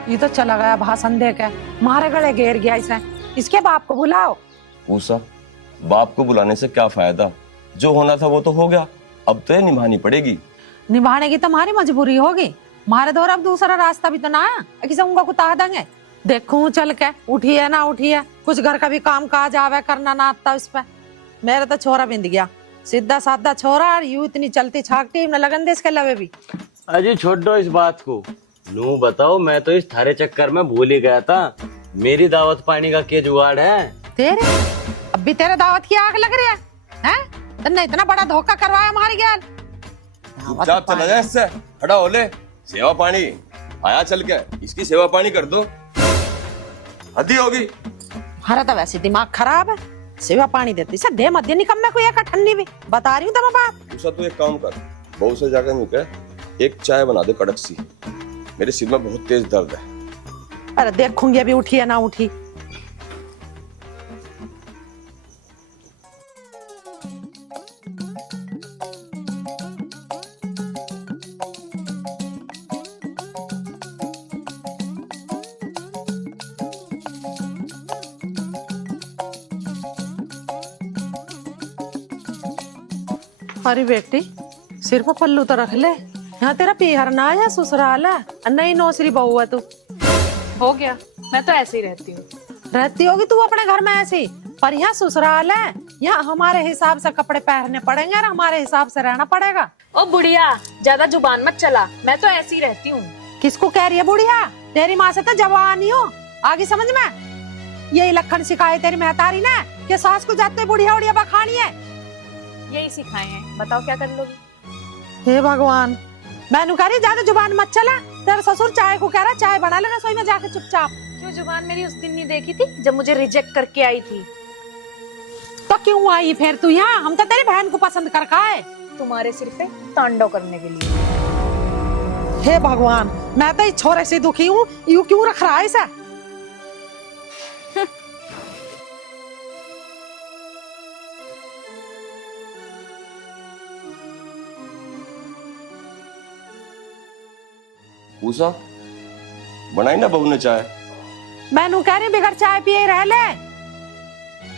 ये तो चला गया भाषण दे के, मारे गले घेर गया इसे। इसके बाप को बुलाओ। उषा, बाप को बुलाने से क्या फायदा, जो होना था वो तो हो गया, अब तो ये निभानी पड़ेगी। निभाने की तुम्हारी मजबूरी होगी, मारे दौर अब दूसरा रास्ता भी तो ना है, किसी उनका कुता देंगे। देखूं चल के उठी है ना उठी है, कुछ घर का भी काम काज आवे करना ना आता उस पे। मेरा तो छोरा बिंद गया, सीधा साधा छोरा, और यूं इतनी चलती छाकती न लगन दे इसके लवे भी। अजी छोड़ो इस बात को, नू बताओ, मैं तो इस थारे चक्कर में भूल ही गया था। मेरी दावत पानी का क्या जुगाड़ है? तेरे अब भी तेरे दावत की आग लग रही है? तुमने इतना बड़ा धोखा करवाया हमारी गैल। चुपचाप चला जाए इससे, खड़ा हो ले। सेवा पानी आया चल के, इसकी सेवा पानी कर दो, हदी होगी। हमारा तो वैसे दिमाग खराब है, सेवा पानी देती से दे मध्य निकम में कोई ठन्नी भी बता रही हूँ तुम्हें बात। उषा, तू एक काम कर, बहू से जाकर नु कह एक चाय बना दे कड़क सी, मेरे सिर में बहुत तेज दर्द है। अरे देखूंगी अभी उठी है ना उठी। अरे बेटी, सिर पर पल्लू तो रख ले, यहाँ तेरा पीहर ना या ससुराल है, नहीं नौसरी बहू है तू। हो गया, मैं तो ऐसे ही रहती हूँ। रहती होगी तू अपने घर में ऐसी, पर यहाँ ससुराल है, यहाँ हमारे हिसाब से कपड़े पहनने पड़ेंगे और हमारे हिसाब से रहना पड़ेगा। ओ बुढ़िया, ज्यादा जुबान मत चला, मैं तो ऐसे ही रहती हूँ। किसको कह रही है बुढ़िया? तेरी माँ से तो जवान ही हो, आगे समझ में। यही लखन सिखाए तेरी महतारी ने कि सास को जाते बुढ़िया उड़िया बखानी है। यही सिखाए हैं, बताओ क्या कर लोगे? हे भगवान, मैंने कह रही ज्यादा जुबान मत चला। तेरा ससुर चाय को कह रहा चाय बना ले रसोई में जाके चुपचाप। क्यों जुबान मेरी उस दिन नहीं देखी थी जब मुझे रिजेक्ट करके आई थी? तो क्यों आई फिर तू यहाँ? हम तो तेरी बहन को पसंद कर खाए। तुम्हारे सिर पे तांडव करने के लिए। हे भगवान, मैं तो इस छोरे से दुखी हूँ, यू क्यों रख रहा है इसे? पूछा बनाई ना बहू ने चाय। मैनू कह रही बिगड़ चाय पिए रह ले,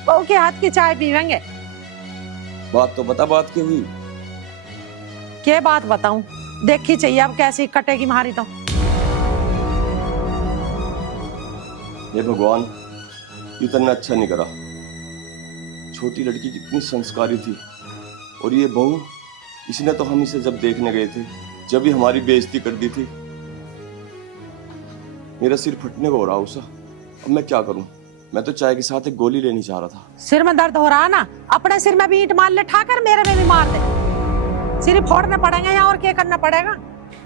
बहू के हाथ की चाय पीवेंगे। बात तो बता, बात की हुई? क्या बात बताऊं, देखी चाहिए अब कैसी कटेगी मारी तो। ये भगवान, ये तन्ने अच्छा नहीं करा। छोटी लड़की कितनी संस्कारी थी, और ये बहू, इसने तो हम इसे जब देखने गए थे, जब ही हमारी बेइज्जती कर दी थी। मेरा सिर फटने को हो रहा उसा, अब मैं क्या करूं? मैं तो चाय के साथ एक गोली लेनी चाह रहा था। सिर में दर्द हो रहा ना, अपने सिर में भी ईंट मार ले ठाकर, मेरे में भी मार दे। सिर फोड़ने पड़ेंगे या और क्या करना पड़ेगा?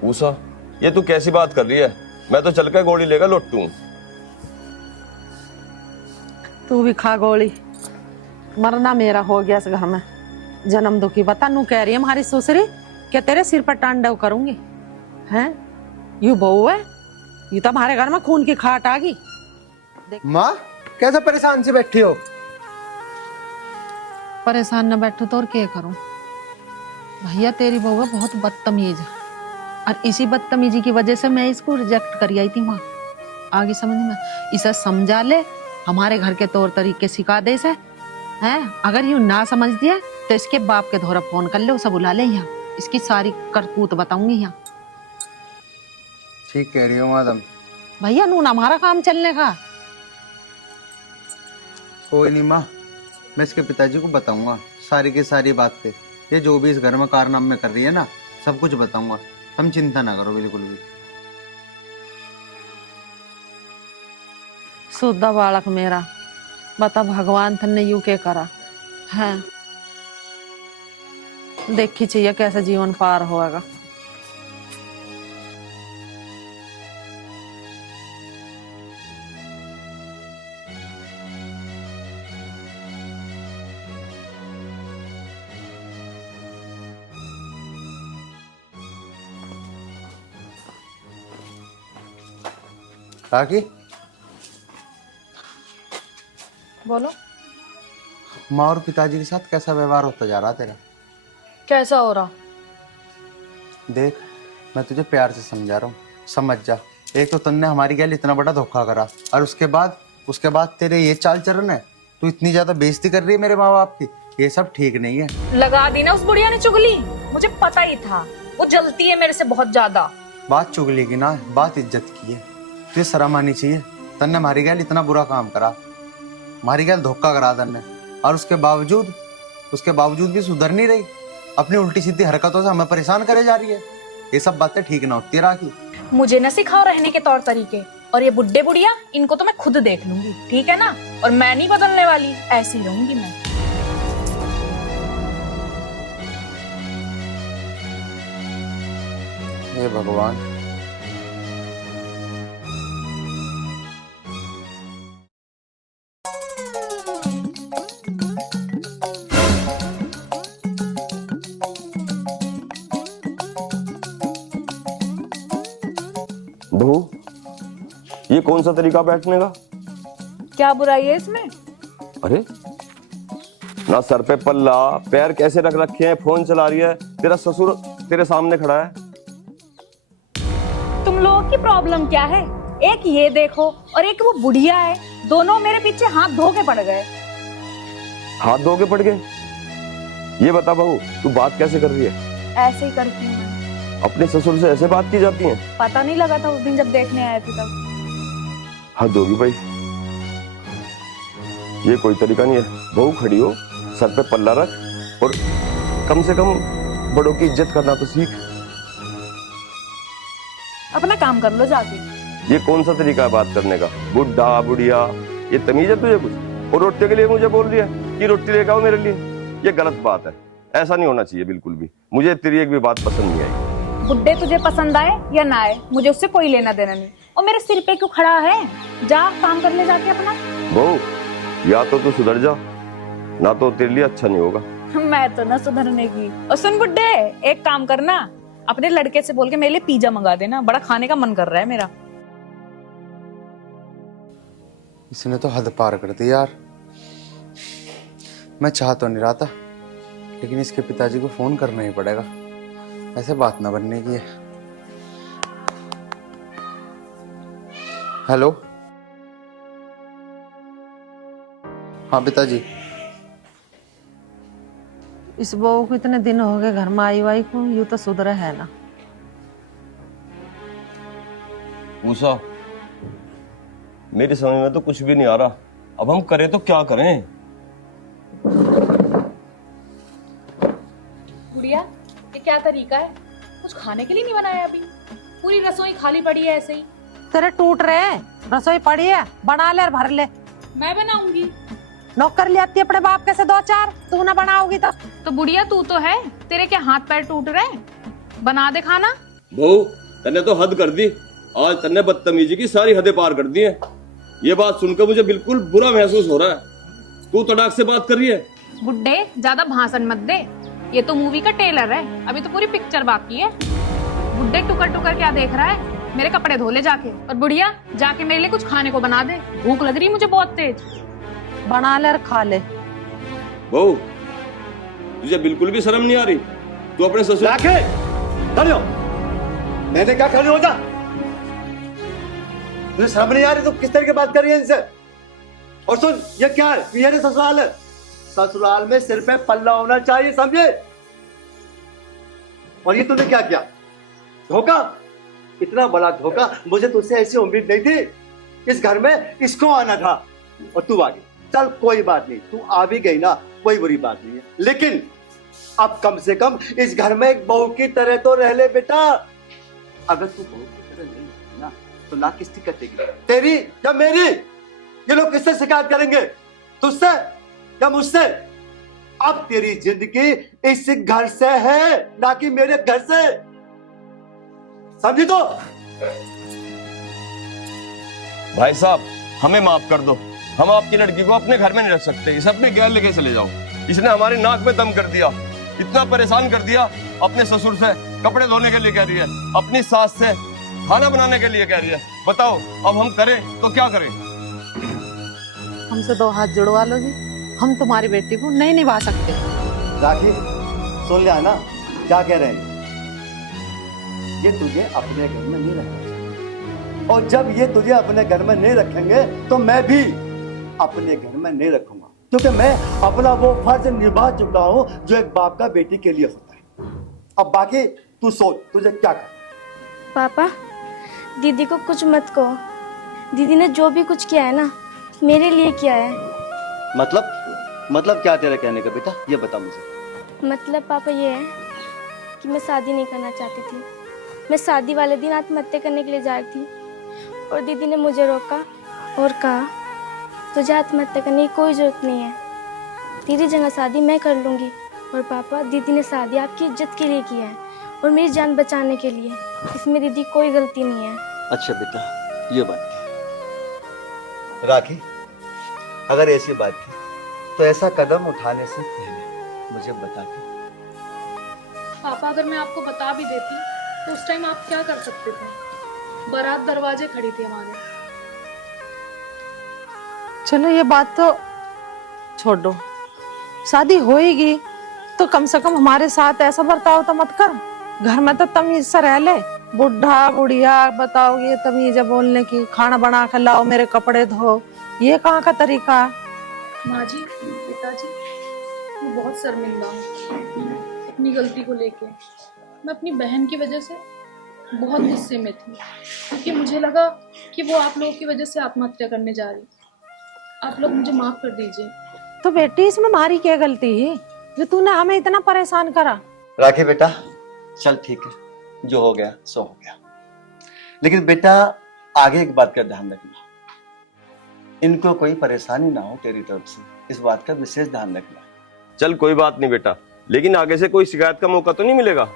उषा, ये तू कैसी बात कर रही है? मैं तो चल के गोली लेकर लौटूं। तू भी खा गोली, मरना मेरा हो गया इस घर में। जन्म दुखी बता, नू कह रही है हमारी ससुरी क्या तेरे सिर पर तांडव करूंगी? हैं, यू बहू है, ये तो हमारे घर में खून की खाट आ गई। माँ, कैसे परेशान से बैठी हो? परेशान न बैठो तो और क्या करूं? भैया तेरी बहू है बहुत बदतमीज है, और इसी बदतमीजी की वजह से मैं इसको रिजेक्ट कर आई थी। वहां आगे समझ में, इसे समझा ले, हमारे घर के तौर तरीके सिखा दे इसे। हैं, अगर यूं ना समझ दिया तो इसके बाप के धोरा फोन कर ले, उसे बुला ले यहाँ, इसकी सारी करतूत बताऊंगी यहाँ। ठीक कह रही हो मैडम। भैया नून हमारा काम चलने का। कोई नहीं माँ, मैं इसके पिताजी को बताऊंगा सारी की सारी बात पे। ये जो भी इस घर में कारनामे कर रही है ना, सब कुछ बताऊंगा। हम चिंता ना करो बिल्कुल भी। शुद्ध बालक मेरा, बता भगवान तन्ने यू के करा है। देखी चाहिए कैसे जीवन पार होगा। काकी, बोलो। माँ और पिताजी के साथ कैसा व्यवहार होता जा रहा तेरा? कैसा हो रहा? देख, मैं तुझे प्यार से समझा रहा हूँ, समझ जा। एक तो तुमने हमारी गैल इतना बड़ा धोखा करा, और उसके बाद तेरे ये चाल चलन है। तू इतनी ज्यादा बेइज्जती कर रही है मेरे माँ बाप की, ये सब ठीक नहीं है। लगा दी ना उस बुढ़िया ने चुगली, मुझे पता ही था वो जलती है मेरे से बहुत ज्यादा। बात चुगली की ना, बात इज्जत की है। तुझे शर्म आनी चाहिए। तन्ने हमारी गैल इतना बुरा काम करा, हमारी गैल धोखा करा तन्ने, और उसके बावजूद भी सुधर नहीं रही। अपनी उल्टी सीधी हरकतों से हमें परेशान करे जा रही है। ये सब बातें ठीक ना होती राखी। मुझे न सिखाओ रहने के तौर तरीके, और ये बुड्ढे बुढ़िया, इनको तो मैं खुद देख लूंगी, ठीक है ना? और मैं नहीं बदलने वाली, ऐसी ही रहूंगी मैं। हे भगवान, बहू, ये कौन सा तरीका बैठने का? क्या बुराई है इसमें? अरे ना सर पे पल्ला, पैर कैसे रख रखे हैं, फोन चला रही है, तेरा ससुर तेरे सामने खड़ा है। तुम लोगों की प्रॉब्लम क्या है? एक ये देखो और एक वो बुढ़िया है, दोनों मेरे पीछे हाथ धो के पड़ गए। हाथ धो के पड़ गए? ये बता बहू, तू बात कैसे कर रही है? ऐसे ही करती हूँ मैं। अपने ससुर से ऐसे बात की जाती है? पता नहीं लगा था उस दिन जब देखने आए थे तब। हद होगी भाई, ये कोई तरीका नहीं है। बहू खड़ी हो, सर पे पल्ला रख, और कम से कम बड़ों की इज्जत करना तो सीख। अपना काम कर लो जाके। ये कौन सा तरीका है बात करने का? बुढ़ा बुढ़िया, ये तमीज है तुझे कुछ? और रोटी के लिए मुझे बोल रही है कि रोटी लेकर आओ मेरे लिए? ये गलत बात है। ऐसा नहीं होना चाहिए बिल्कुल भी। मुझे तेरी एक भी बात पसंद नहीं आई। बुड्ढे तुझे पसंद आए या ना आए, मुझे उससे कोई लेना देना नहीं। और मेरे सिर पे क्यों खड़ा है? जा काम कर ले जाके अपना। बहू, या तो तू सुधर जा, ना तो तेरे लिए अच्छा नहीं होगा। मैं तो ना सुधरने की। और सुन बुड्ढे, एक काम करना, अपने लड़के से बोल के मेरे लिए पिज्जा मंगा देना, बड़ा खाने का मन कर रहा है मेरा। इसने तो हद पार कर दी यार। मैं चाह तो नहीं रहा था, लेकिन इसके पिताजी को फोन करना ही पड़ेगा, ऐसे बात ना बनने की है। हेलो, हाँ पिताजी। इस बहू को इतने दिन हो गए घर में आई वाई को, यूं तो सुधरा है ना। उषा, मेरी समझ में तो कुछ भी नहीं आ रहा। अब हम करें तो क्या करें? गुड़िया, ये क्या तरीका है? कुछ खाने के लिए नहीं बनाया अभी? पूरी रसोई खाली पड़ी है ऐसे ही। तेरे टूट रहे, रसोई पड़ी है, बना ले और भर ले। मैं बनाऊंगी। नौकर ले आती अपने बाप के से 2-4, तू ना बनाओगी तो बुढ़िया तू तो है, तेरे क्या हाथ पैर टूट रहे? बना दे खाना। बहू, तन्ने तो हद कर दी। आज तन्ने बदतमीजी की सारी हदें पार कर दी है। ये बात सुनकर मुझे बिल्कुल बुरा महसूस हो रहा है। तू तड़ाक से बात कर रही है। बुड्ढे, ज्यादा भाषण मत दे, ये तो मूवी का टेलर है, अभी तो पूरी पिक्चर बाकी है। बुड्ढे टुकर टुकर क्या देख रहा है? मेरे कपड़े धो ले जाके। और बुढ़िया, जाके मेरे लिए कुछ खाने को बना दे, भूख लग रही है मुझे बहुत तेज। बना ले और खा ले। बहू, तुझे बिल्कुल भी शर्म नहीं आ रही? तू अपने ससुर खड़े हो। मैंने क्या खड़े हो जा? तुझे शर्म नहीं आ रही? तो किस तरह की बात कर रही है इनसे? और सुन, ये क्या है? ये ससुराल है। ससुराल में सिर पे पल्ला होना चाहिए, समझे? और ये तूने क्या किया? धोखा, इतना बड़ा धोखा। मुझे तुझसे ऐसी उम्मीद नहीं थी। इस घर में इसको आना था और तू आ गई। चल कोई बात नहीं, तू आ भी गई ना, कोई बुरी बात नहीं है। लेकिन अब कम से कम इस घर में एक बहू की तरह तो रह ले बेटा। अगर तू बहू की तरह नहीं रहती ना, तो ना किसकी कटेगी, तेरी या मेरी? ये लोग किससे शिकायत करेंगे? तुझसे या मुझसे? अब तेरी जिंदगी इस घर से है, ना कि मेरे घर से, समझी? तो भाई साहब, हमें माफ कर दो। हम आपकी लड़की को अपने घर में नहीं रख सकते। इसे अपने गैर लेके चले जाओ। इसने हमारे नाक में दम कर दिया, इतना परेशान कर दिया। अपने ससुर से कपड़े धोने के लिए कह रही है, अपनी सास से खाना बनाने के लिए कह रही है। बताओ अब हम करें तो क्या करें? हमसे 2 हाथ जुड़वा लो जी, हम तुम्हारी बेटी को नहीं निभा सकते। राखी, सुन लिया ना क्या कह रहे हैं? ये तुझे अपने घर में नहीं रखेंगे, और जब ये तुझे अपने घर में नहीं रखेंगे तो मैं भी अपने घर में नहीं रखूंगा, क्योंकि मैं अपना वो फर्ज निभा चुका हूं जो एक बाप का बेटी के लिए होता है। अब बाकी तू सोच, तुझे क्या करना। पापा, दीदी को कुछ मत कहो। दीदी ने जो भी कुछ किया है ना, मेरे लिए किया है। मतलब क्या तेरा कहने का बेटा, ये बता मुझे। मतलब पापा ये है कि मैं शादी नहीं करना चाहती थी। मैं शादी वाले दिन आत्महत्या करने के लिए जा रही थी, और दीदी ने मुझे रोका और कहा तुझे आत्महत्या करने की कोई ज़रूरत नहीं है, तेरी जगह शादी मैं कर लूँगी। और पापा, दीदी ने शादी आपकी इज्जत के लिए किया है और मेरी जान बचाने के लिए। इसमें दीदी कोई गलती नहीं है। अच्छा बेटा, ये बात थी। राखी, अगर ऐसी बात थी तो ऐसा कदम उठाने से पहले मुझे बता दे। पापा, अगर मैं आपको बता भी देती तो उस टाइम आप क्या कर सकते थे? बारात दरवाजे खड़ी थी हमारे। चलो ये बात तो छोड़ दो, शादी होएगी तो कम से कम हमारे साथ ऐसा बर्ताव तो मत कर। घर में तो तमीज से रह ले। बुढ़ा बुढ़िया बताओ, ये तमीज है बोलने की? खाना बना के लाओ, मेरे कपड़े धो, ये कहाँ का तरीका है? माँ जी, पिताजी, मैं बहुत शर्मिंदा हूँ अपनी गलती को लेके। मैं अपनी बहन की वजह से बहुत गुस्से में थी, क्योंकि मुझे लगा कि वो आप लोगों की वजह से आत्महत्या करने जा रही। आप लोग मुझे माफ कर दीजिए। तो बेटी, इसमें हमारी क्या गलती है जो तूने हमें इतना परेशान करा? राखी बेटा, चल ठीक है, जो हो गया सो हो गया। लेकिन बेटा, आगे एक बात का ध्यान रखना, इनको कोई परेशानी ना हो तेरी तरफ से, इस बात का विशेष ध्यान रखना। चल कोई बात नहीं बेटा, लेकिन आगे से कोई शिकायत का मौका तो नहीं मिलेगा?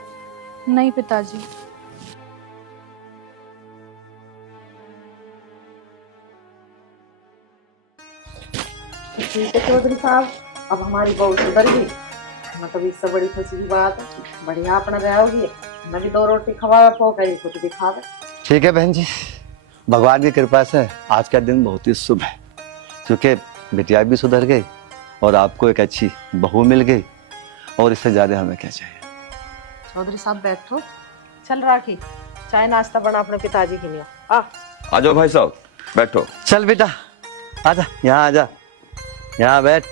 नहीं पिताजी। ठीक है चौधरी साहब, अब हमारी बहू सुधर गई, मतलब इससे बड़ी खुशी की बात है। बढ़िया अपना रहोगी, मैं भी 2 रोटी खवा पो कहीं कुछ भी खावे। ठीक है बहन जी, भगवान की कृपा से आज का दिन बहुत ही शुभ है, क्योंकि बिटिया भी सुधर गई और आपको एक अच्छी बहू मिल गई, और इससे ज्यादा हमें क्या चाहिए। चौधरी साहब बैठो, चल राखी चाय नाश्ता बना अपने पिताजी के लिए। आ जाओ भाई साहब, बैठो। चल बेटा आजा, यहाँ आजा, यहाँ बैठ।